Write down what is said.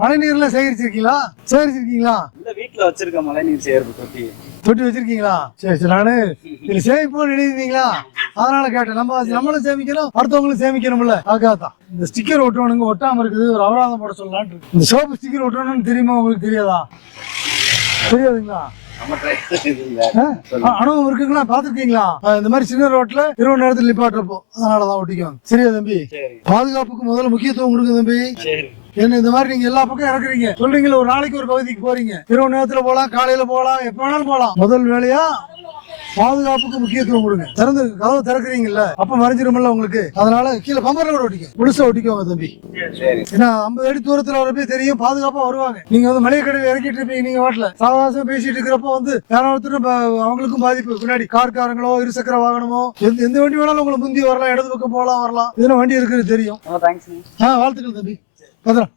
மழை நீர்ல சேகரிச்சிருக்கீங்களா? இல்ல வீட்டுல வச்சிருக்க மழை நீர் சேகரிப்பு தொட்டி வச்சிருக்கீங்களா? சரி சரி. நானு இதுல சேமிப்போம் எழுதிருந்தீங்களா, அதனால கேட்டேன். நம்மளும் சேமிக்கணும், அடுத்தவங்களும் சேமிக்கணும்ல, அதுக்காகத்தான். இந்த ஸ்டிக்கர் ஒட்டணுங்க, ஒட்டாம இருக்குது, ஒரு அபராதம் போட சொல்லலான்னு. இந்த சோப்பு ஸ்டிக்கர் ஒட்டணும்னு தெரியுமா உங்களுக்கு? தெரியாதா? தெரியாதுங்களா? அனுபவம் இருக்குங்களா? பாத்துருக்கீங்களா? இந்த மாதிரி சின்ன ரோட்ல இரவு நேரத்துல நிப்பாட்டுறப்போ அதனாலதான் ஒட்டிக்குவாங்க. சரியா தம்பி? பாதுகாப்புக்கு முதல்ல முக்கியத்துவம் கொடுங்க தம்பி. என்ன இந்த மாதிரி நீங்க எல்லா பக்கம் இறக்குறீங்க சொல்றீங்களா, ஒரு நாளைக்கு ஒரு பகுதிக்கு போறீங்க, இரவு நேரத்துல போலாம், காலையில போலாம், எப்ப வேணாலும் போலாம். முதல் வேலையா பாதுகாப்புக்கு முக்கியத்துவம் கொடுங்க. கதவை திறக்குறீங்கல்ல, அப்ப மறைஞ்சிருமில்ல உங்களுக்கு. அதனால கீழே பம்பர்ல கூட ஒட்டிக்க, முழுசா ஒட்டிக்கோங்க தம்பி. ஏன்னா 50 அடி தூரத்துல வரப்பே தெரியும், பாதுகாப்பா வருவாங்க. நீங்க வந்து மளிகை கடையில் இறக்கிட்டு இருப்பீங்க, நீங்க வாட்டில சாவகாசம் பேசிட்டு இருக்கிறப்ப வந்து யாராவது அவங்களுக்கும் பாதிப்பு. பின்னாடி கார்காரங்களோ, இருசக்கர வாகனமோ, எந்த வண்டி வேணாலும் உங்களை முந்தி வரலாம், இடது பக்கம் போகலாம் வரலாம். இதுல வண்டி இருக்கிறது தெரியும். வாழ்த்துக்கள் தம்பி. பத்திரம்.